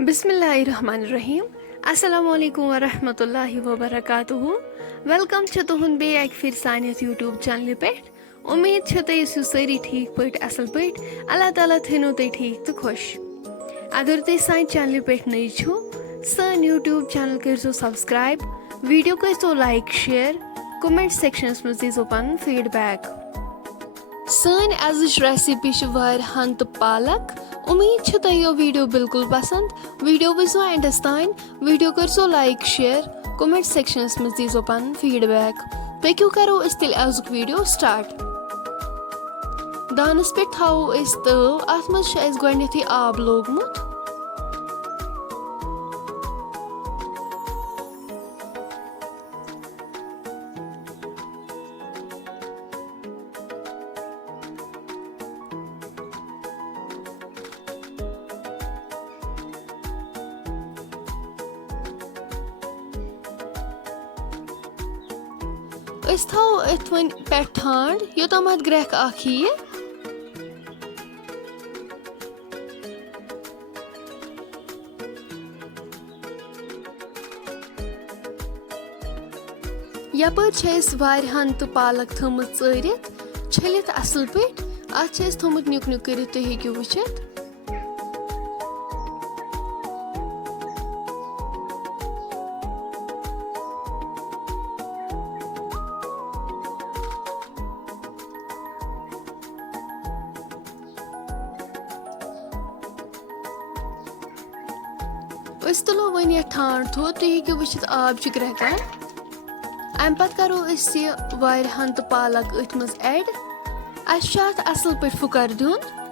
बिस्मिल्लाहिर्रहमानिर्रहीम अस्सलामुअलैकुम वरहमतुल्लाहि वबरकातुहु वेलकम तुहद बे अक फिर सान यूट्यूब चैनल पे उम्मीद तुम सारी ठीक पे असल पे अल्लाह ताला थो तुम ठीक तो खुश अगर तुम सान चैनल पे नई छो सान यूट्यूब चैनल करो सब्सक्राइब वीडियो करो लाइक शेयर कमेंट सेक्शनस मज दीजो पन फीडबैक सान अज रेसिपी handh तो पालक उम्मीद तुम यो वीडियो बिल्कुल पसंद वीडियो वो एंडस तान वीडियो करो लाइक शेयर कमेंट सेक्शनस मज दीजो पन फीडबैक पक्यू करो तेल अजुक वीडियो स्टार्ट दानस पे थो तव अत मज गथी आब लोगमुत थो वन पे ठांड योतम ग्रेख यी यपर तो पालक थम चरित छलित असल पे अत थोमुत नुक नुक कर तुम हेकू वुचित तुलो वन यह ठांड थो तुम हेकू वुचित आब ग्रेकान अम पत करो handh तो पालक अथ मज एड असल पे फुकर दिन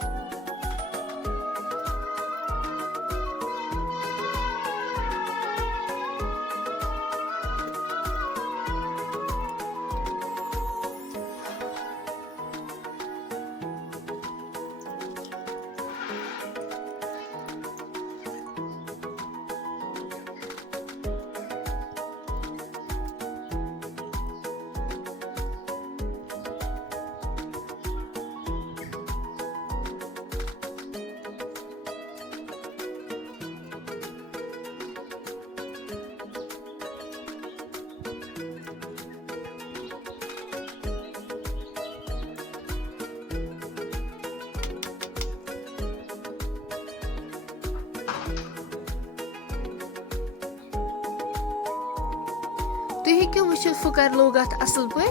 तुम हेकू वुचित फुकर लोग अत असल पे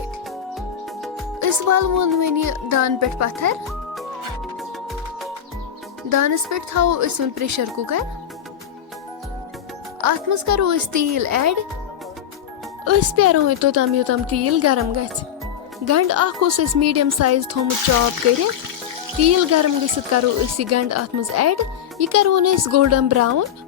वालवन वन दान पे पत्थर दानस पे थो वन प्रेशर कुकर अत मज करो तेल एड पेरो तोतम योतम तेल गरम गंड मीडियम साइज थोमुत चॉप कर तेल गरम गसित करो गंड अत मज एड यह करोन गोल्डन ब्राउन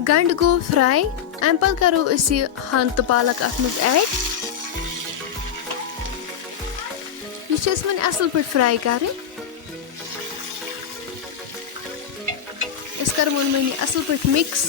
गंड गो फ्राई अम पे करो handh तो पालक अत मज एड यह वन असल पे फ्राई कर वन वन असल पे मिक्स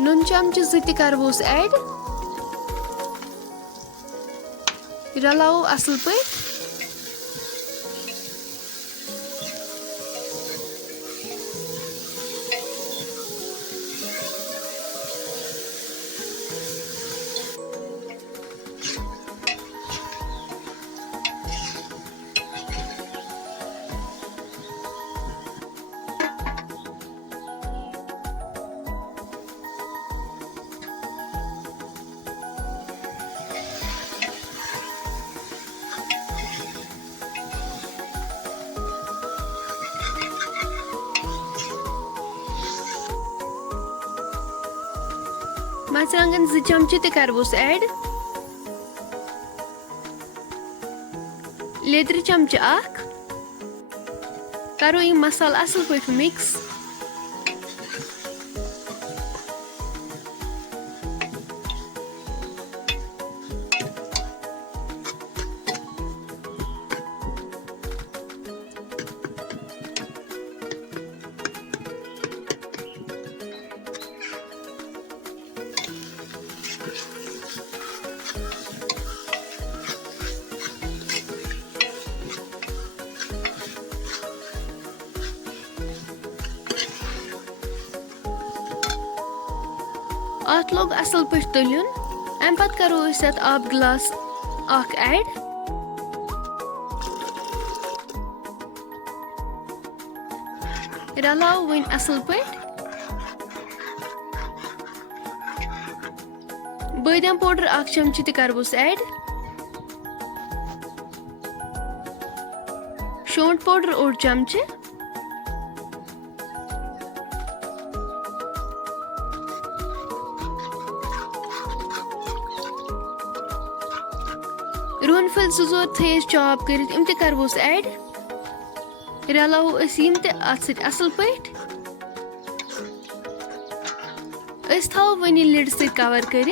नुन चमच ज करवोस एड रलाओ असल पे मर्चांगन 2 चमचे ते करवोस ऐड लेदर चमचे 1 करो ये मसाला असल पे मिक्स अत लोग असल पे तलन अम पत करो आब गिलास 1 ऐड रलाओ वन असल पे बादाम पाउडर 1 चमचे ते करवोस ऐड शोंठ पाउडर 1 चमचे रोन फल 2 थेज चॉप कर ते करवोस ऐड रलाओ यम ते असल पे थाव वन लिड से कवर कर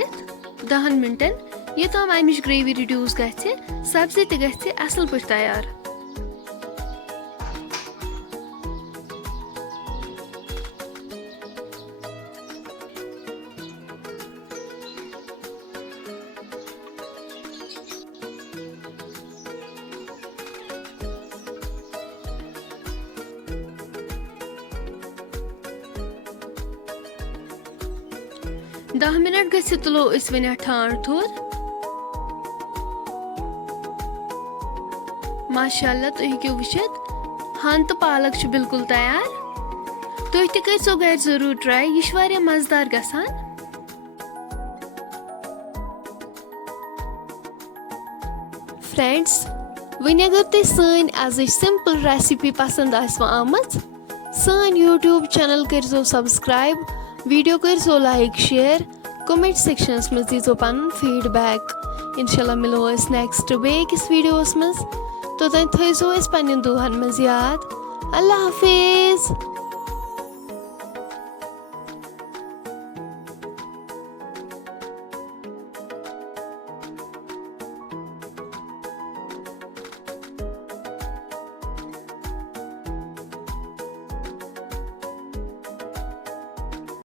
10 मिनटन योताम अमिच ग्रेवी रिड्यूस गि सब्जी ते गि असल पे तैयार। दह मिनट गि तुलो वन ठाण थोर माशाअल्लाह तुम हेको वुचित हंद तो पालक बिल्कुल तैयार तुम ते करो घर जरूर ट्राई यह वारिया मजेदार गसान। फ्रेंड्स वन अगर तुम सन अज सिंपल रेसिपी पसंद आमत सन यूट्यूब चैनल करो सब्सक्राइब वीडियो करो लाइक शेयर कमेंट सेक्शनस में दीजो पन फीडबैक इंशाल्लाह मिलो नेक्स्ट बेकिस वीडियोस में तो थो पन्न दुहन में याद। अल्लाह हाफिज।